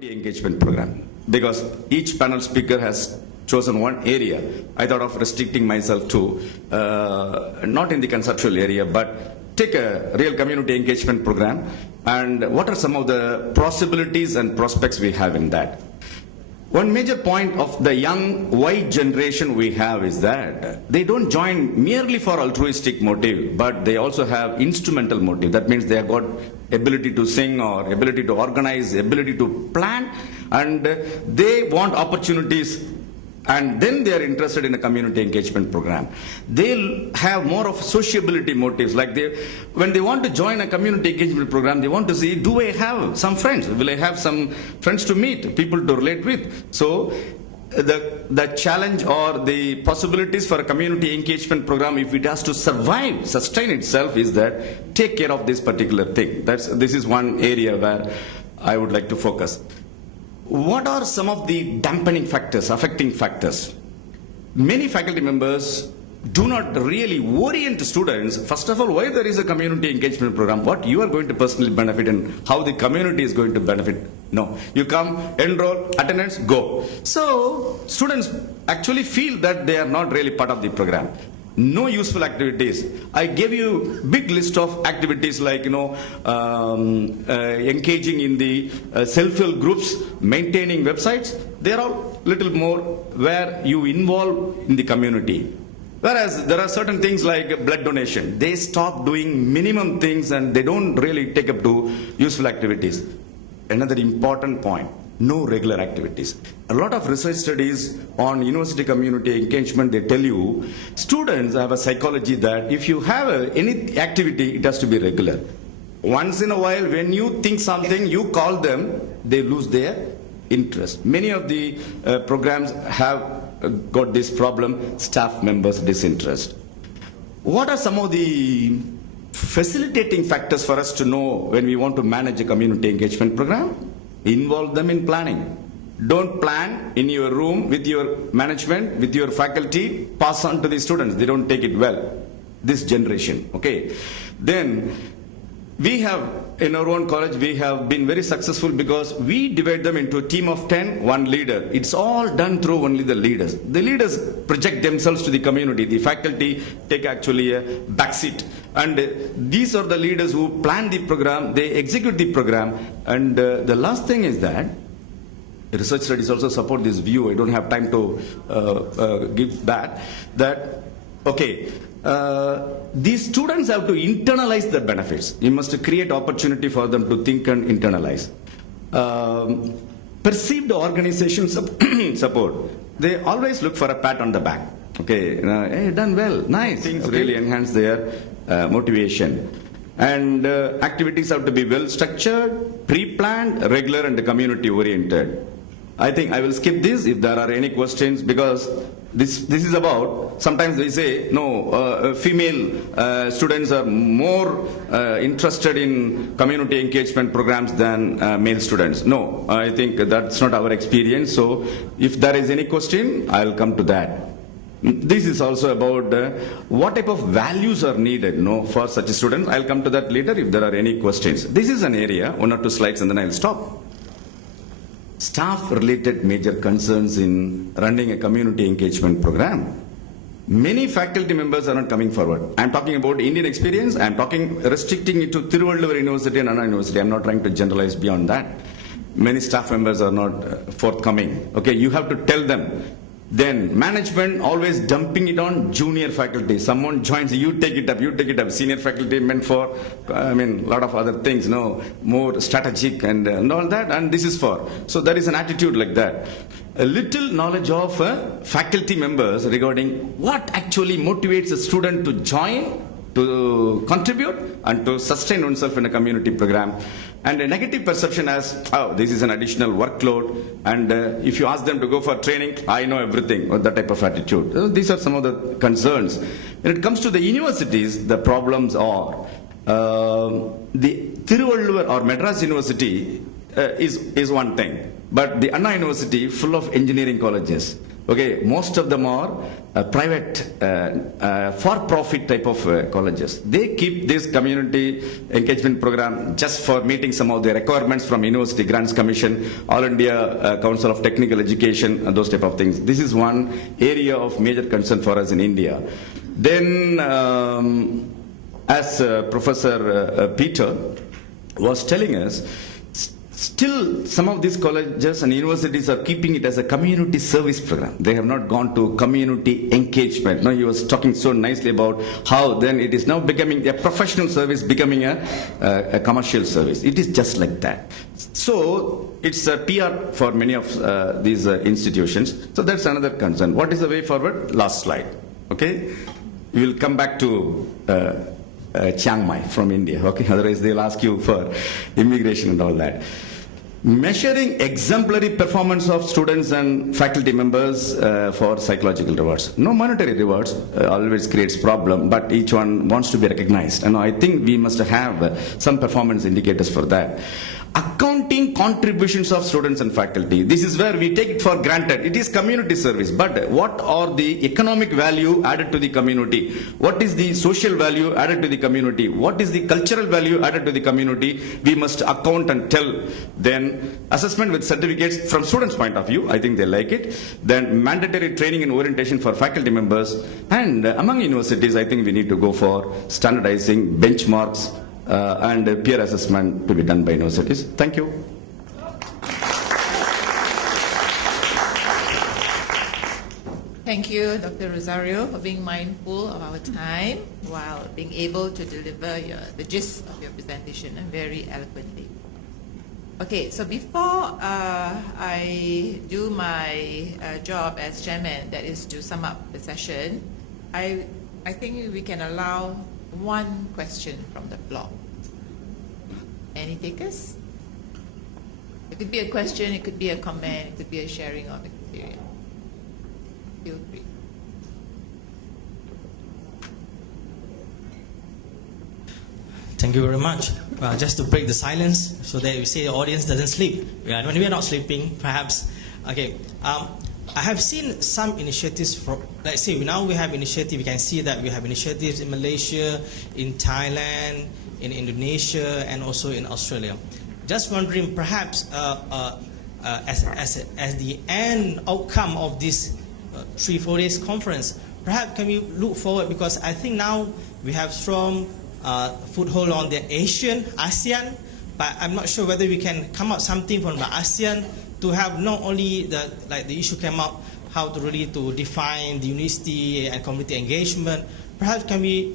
community engagement program, because each panel speaker has chosen one area. I thought of restricting myself to not in the conceptual area, but take a real community engagement program and what are some of the possibilities and prospects we have in that. One major point of the young white generation we have is that they don't join merely for altruistic motive, but they also have instrumental motive. That means they have got ability to sing or ability to organize, ability to plan, and they want opportunities, and then they are interested in a community engagement program. They'll have more of sociability motives, like when they want to join a community engagement program, they want to see, do I have some friends? Will I have some friends to meet, people to relate with? So the challenge or the possibilities for a community engagement program, if it has to survive, sustain itself, is that take care of this particular thing. This is one area where I would like to focus. What are some of the dampening factors, affecting factors? Many faculty members do not really orient students, first of all, why there is a community engagement program, what you are going to personally benefit and how the community is going to benefit. No, you come, enroll, attendance, go. So students actually feel that they are not really part of the program. No useful activities. I gave you big list of activities like engaging in the self-help groups, maintaining websites. They are all little more where you involve in the community. Whereas there are certain things like blood donation. They stop doing minimum things and they don't really take up to useful activities. Another important point, no regular activities. A lot of research studies on university community engagement, they tell you, students have a psychology that if you have any activity, it has to be regular. Once in a while, when you think something, you call them, they lose their interest. Many of the programs have got this problem, staff members' disinterest. What are some of the facilitating factors for us to know when we want to manage a community engagement program? Involve them in planning. Don't plan in your room with your management, with your faculty, pass on to the students. They don't take it well. This generation, okay? Then we have, in our own college, we have been very successful because we divide them into a team of 10, one leader. It's all done through only the leaders. The leaders project themselves to the community. The faculty take actually a backseat. And these are the leaders who plan the program, they execute the program. And the last thing is that research studies also support this view. I don't have time to give that okay, these students have to internalize the benefits. You must create opportunity for them to think and internalize. Perceived organization support. They always look for a pat on the back. Okay, hey, done well, nice. Things really enhance their motivation. And activities have to be well structured, pre-planned, regular, and community oriented. I think I will skip this if there are any questions, because this is about, sometimes they say, no, female students are more interested in community engagement programs than male students. No, I think that's not our experience. So if there is any question, I'll come to that. This is also about what type of values are needed for such students. I'll come to that later if there are any questions. This is an area, 1 or 2 slides, and then I'll stop. Staff-related major concerns in running a community engagement program. Many faculty members are not coming forward. I'm talking about Indian experience. I'm talking restricting it to Tiruvallur University and Anna University. I'm not trying to generalize beyond that. Many staff members are not forthcoming. Okay, you have to tell them. Then management always dumping it on junior faculty. Someone joins, you take it up, you take it up. Senior faculty meant for, a lot of other things, more strategic and all that, and this is for. So there is an attitude like that. A little knowledge of faculty members regarding what actually motivates a student to join, to contribute, and to sustain oneself in a community program. And a negative perception as, oh, this is an additional workload, and if you ask them to go for training, I know everything, or that type of attitude. So these are some of the concerns. When it comes to the universities, the problems are, the Tiruvallur or Madras University is one thing, but the Anna University, full of engineering colleges. Okay, most of them are private, for-profit type of colleges. They keep this community engagement program just for meeting some of the requirements from University Grants Commission, All India Council of Technical Education, and those type of things. This is one area of major concern for us in India. Then, as Professor Peter was telling us, still some of these colleges and universities are keeping it as a community service program. They have not gone to community engagement. Now, he was talking so nicely about how then it is now becoming a professional service, becoming a commercial service. It is just like that. So it's a PR for many of these institutions. So that's another concern. What is the way forward? Last slide. Okay, we will come back to Chiang Mai from India. Okay, otherwise they'll ask you for immigration and all that. Measuring exemplary performance of students and faculty members for psychological rewards. No monetary rewards always creates problem, but each one wants to be recognized. And I think we must have some performance indicators for that. Accounting contributions of students and faculty. This is where we take it for granted. It is community service, but what are the economic value added to the community? What is the social value added to the community? What is the cultural value added to the community? We must account and tell. Then assessment with certificates from students' point of view, I think they like it. Then mandatory training and orientation for faculty members. And among universities, I think we need to go for standardizing benchmarks and peer assessment to be done by universities. Thank you. Thank you, Dr. Rosario, for being mindful of our time while being able to deliver the gist of your presentation and very eloquently. Okay, so before I do my job as chairman, that is to sum up the session, I think we can allow one question from the floor. Any takers? It could be a question, it could be a comment, it could be a sharing of experience. Feel free. Thank you very much. Well, just to break the silence so that we say the audience doesn't sleep. When we are not sleeping, perhaps. Okay. I have seen some initiatives from, let's say now we have initiative, we can see that we have initiatives in Malaysia, in Thailand, in Indonesia, and also in Australia. Just wondering, perhaps as the end outcome of this 3-4 days conference, perhaps can we look forward, because I think now we have strong foothold on the ASEAN, but I'm not sure whether we can come out something from the ASEAN to have not only the issue came up, how to really to define the university and community engagement. Perhaps can we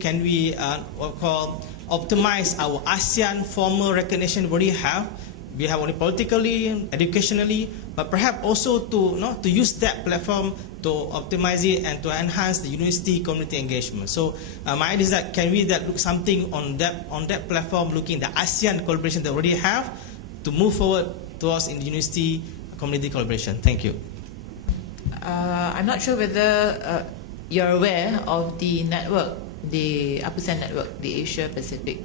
optimize our ASEAN formal recognition we already have. We have only politically, educationally, but perhaps also to use that platform to optimize it and to enhance the university community engagement. So my idea is that can we look something on that platform, looking at the ASEAN collaboration that we already have, to move forward towards in the university community collaboration. Thank you. I'm not sure whether you're aware of the network, the APUSEN network, the Asia Pacific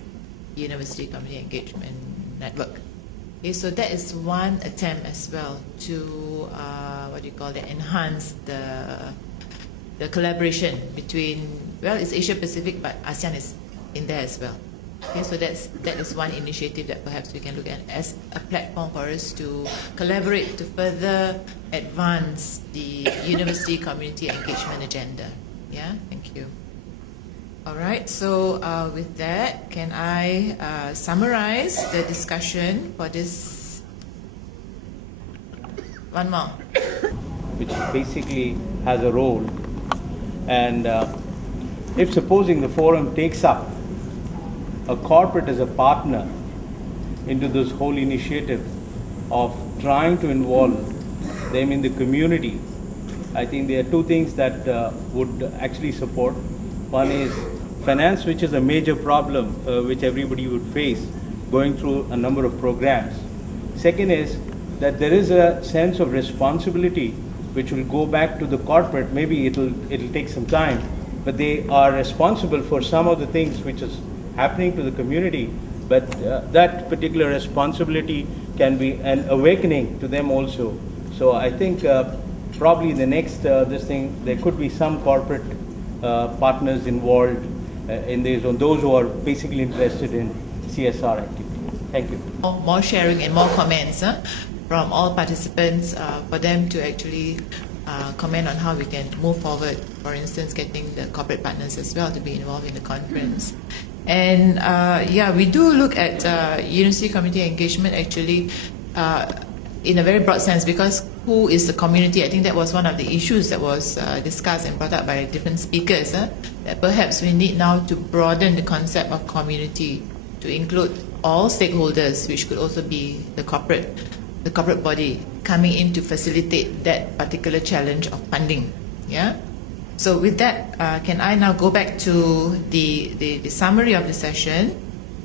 University Community Engagement Network. Okay, so that is one attempt as well to enhance the collaboration between, well, it's Asia Pacific, but ASEAN is in there as well. Okay, so that is one initiative that perhaps we can look at as a platform for us to collaborate to further advance the university community engagement agenda. Yeah, thank you. All right, so with that, can I summarize the discussion for this? One more. Which basically has a role, and if supposing the forum takes up a corporate as a partner into this whole initiative of trying to involve them in the community, I think there are two things that would actually support. One is finance, which is a major problem which everybody would face going through a number of programs. Second is that there is a sense of responsibility which will go back to the corporate. Maybe it'll take some time, but they are responsible for some of the things which is happening to the community, but that particular responsibility can be an awakening to them also. So I think probably the next this thing, there could be some corporate partners involved in this, on those who are basically interested in CSR activity. Thank you. More sharing and more comments from all participants for them to actually comment on how we can move forward. For instance, getting the corporate partners as well to be involved in the conference. And yeah, we do look at university community engagement actually in a very broad sense, because who is the community? I think that was one of the issues that was discussed and brought up by different speakers, that perhaps we need now to broaden the concept of community to include all stakeholders, which could also be the corporate body coming in to facilitate that particular challenge of funding. Yeah. So with that, can I now go back to the summary of the session?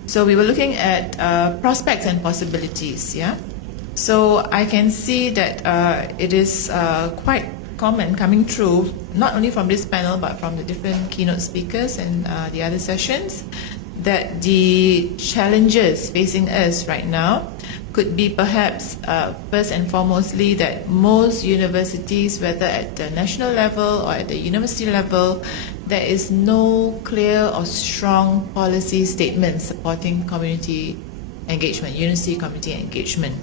So we were looking at prospects and possibilities. Yeah. So I can see that it is quite common coming through, not only from this panel, but from the different keynote speakers and the other sessions, that the challenges facing us right now could be perhaps first and foremostly that most universities, whether at the national level or at the university level, there is no clear or strong policy statement supporting community engagement, university community engagement.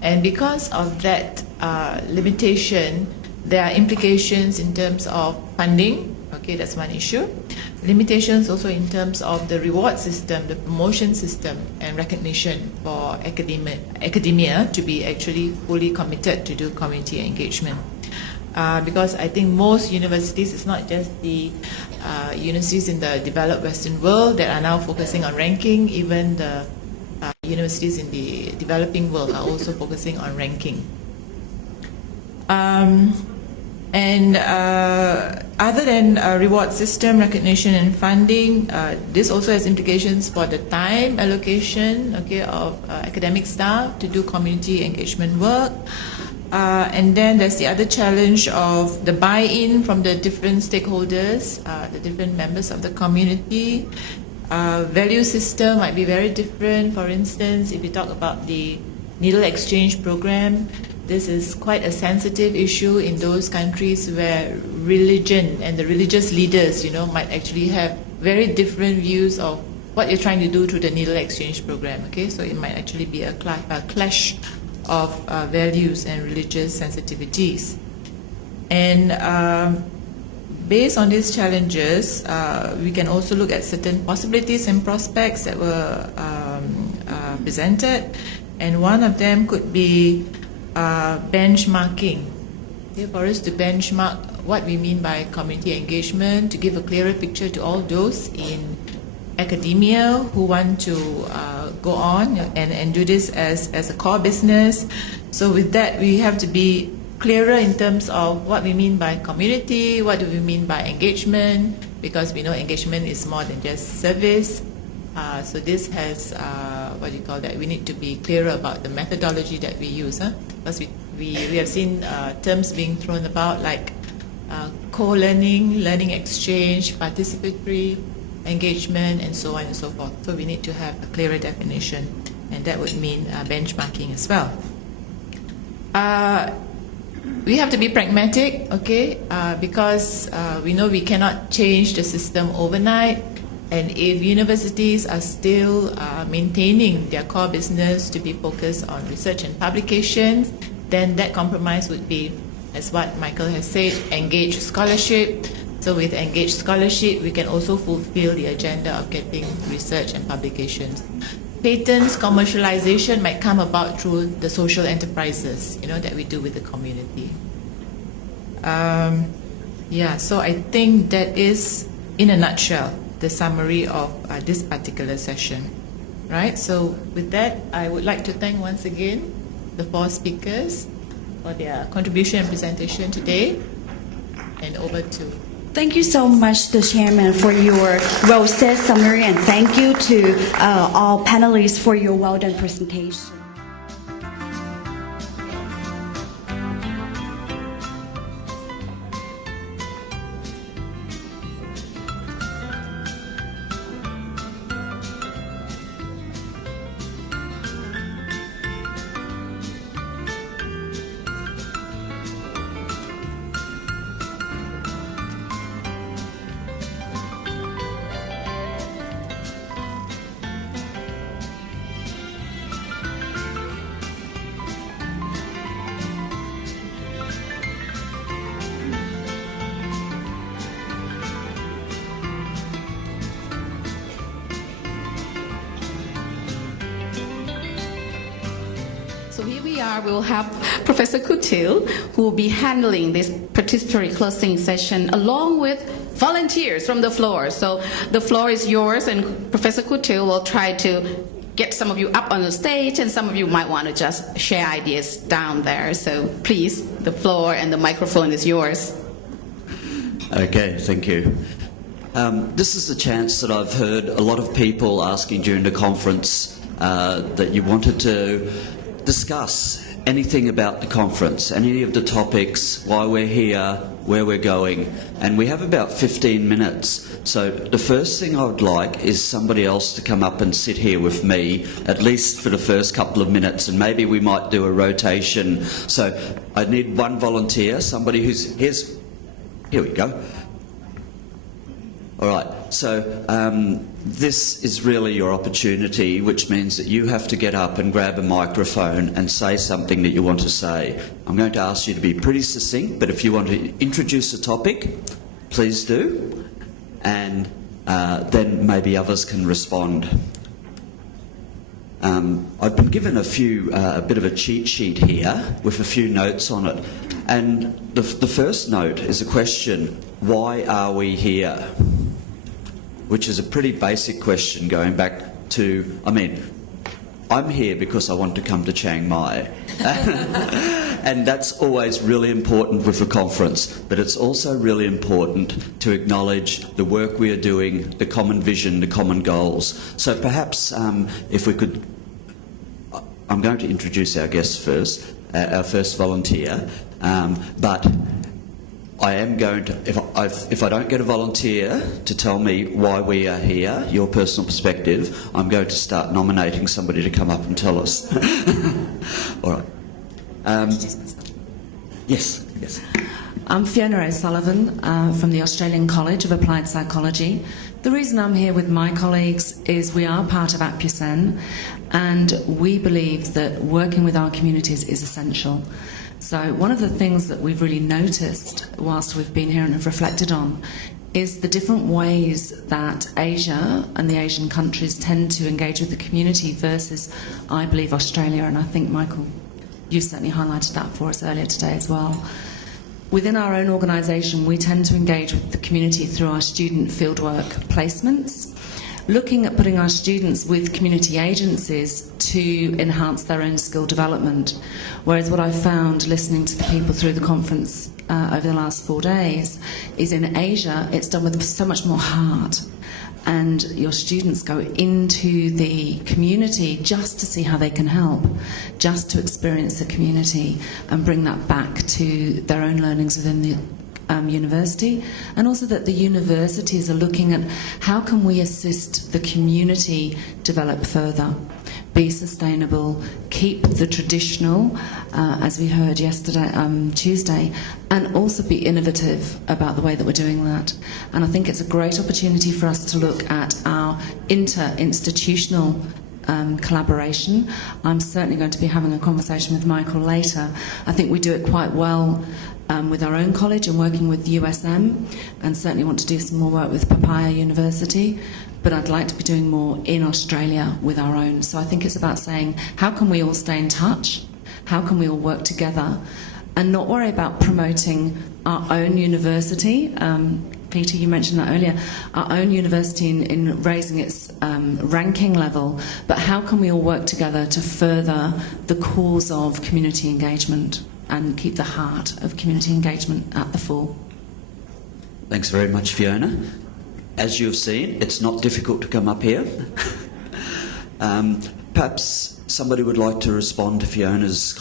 And because of that limitation, there are implications in terms of funding. Okay, that's one issue. Limitations also in terms of the reward system, the promotion system, and recognition for academia to be actually fully committed to do community engagement. Because I think most universities, it's not just the universities in the developed Western world that are now focusing on ranking, even the universities in the developing world are also focusing on ranking. And other than reward system, recognition and funding, this also has implications for the time allocation, okay, of academic staff to do community engagement work. And then there's the other challenge of the buy-in from the different stakeholders, the different members of the community. Value system might be very different. For instance, if we talk about the needle exchange program, this is quite a sensitive issue in those countries where religion and the religious leaders, might actually have very different views of what you're trying to do through the needle exchange program. Okay, so it might actually be a clash of values and religious sensitivities. And based on these challenges, we can also look at certain possibilities and prospects that were presented. And one of them could be benchmarking. Okay, for us to benchmark what we mean by community engagement, to give a clearer picture to all those in academia who want to go on and do this as a core business. So with that, we have to be clearer in terms of what we mean by community, what do we mean by engagement, because we know engagement is more than just service. So this has, we need to be clearer about the methodology that we use. Because we have seen terms being thrown about like co-learning, learning exchange, participatory engagement, and so on and so forth. So we need to have a clearer definition, and that would mean benchmarking as well. We have to be pragmatic, okay, because we know we cannot change the system overnight. And if universities are still maintaining their core business to be focused on research and publications, then that compromise would be, as what Michael has said, engaged scholarship. So with engaged scholarship, we can also fulfill the agenda of getting research and publications. Patents, commercialization might come about through the social enterprises, that we do with the community. So I think that is, in a nutshell, the summary of this particular session, right? So with that, I would like to thank once again the 4 speakers for their contribution and presentation today, and over to. Thank you so much, the Chairman, for your well-said summary, and thank you to all panelists for your well-done presentation. start, we will have Professor Kutil, who will be handling this participatory closing session along with volunteers from the floor. So the floor is yours, and Professor Kutil will try to get some of you up on the stage, and some of you might want to just share ideas down there. So please, the floor and the microphone is yours. Okay, thank you. This is a chance that I've heard a lot of people asking during the conference that you wanted to discuss anything about the conference, any of the topics, why we're here, where we're going, and we have about 15 minutes. So the first thing I would like is somebody else to come up and sit here with me, at least for the first couple of minutes, and maybe we might do a rotation. So I need one volunteer, somebody who's... Here we go. All right, so this is really your opportunity, which means that you have to get up and grab a microphone and say something that you want to say. I'm going to ask you to be pretty succinct, but if you want to introduce a topic, please do, and then maybe others can respond. I've been given a bit of a cheat sheet here with a few notes on it, and the first note is a question: why are we here? Which is a pretty basic question going back to, I'm here because I want to come to Chiang Mai. And that's always really important with a conference, but it's also really important to acknowledge the work we are doing, the common vision, the common goals. So perhaps if we could, I'm going to introduce our guest first, our first volunteer, but I am going to, if I don't get a volunteer to tell me why we are here, your personal perspective, I'm going to start nominating somebody to come up and tell us. All right. Yes. I'm Fiona O'Sullivan from the Australian College of Applied Psychology. The reason I'm here with my colleagues is we are part of APUSEN, and we believe that working with our communities is essential. So one of the things that we've really noticed whilst we've been here and have reflected on is the different ways that Asia and the Asian countries tend to engage with the community versus, I believe, Australia, and I think, Michael, you certainly highlighted that for us earlier today as well. Within our own organisation, we tend to engage with the community through our student fieldwork placements, looking at putting our students with community agencies to enhance their own skill development. Whereas what I've found listening to the people through the conference over the last 4 days is in Asia it's done with so much more heart, and your students go into the community just to see how they can help, just to experience the community and bring that back to their own learnings within the university, and also that the universities are looking at how can we assist the community develop further, be sustainable, keep the traditional, as we heard yesterday, Tuesday, and also be innovative about the way that we're doing that. And I think it's a great opportunity for us to look at our inter-institutional collaboration. I'm certainly going to be having a conversation with Michael later. I think we do it quite well with our own college and working with USM, and certainly want to do some more work with Papaya University, but I'd like to be doing more in Australia with our own. So I think it's about saying, how can we all stay in touch? How can we all work together and not worry about promoting our own university? Peter, you mentioned that earlier, our own university in raising its ranking level, but how can we all work together to further the cause of community engagement and keep the heart of community engagement at the fore? Thanks very much, Fiona. As you've seen, it's not difficult to come up here. Perhaps somebody would like to respond to Fiona's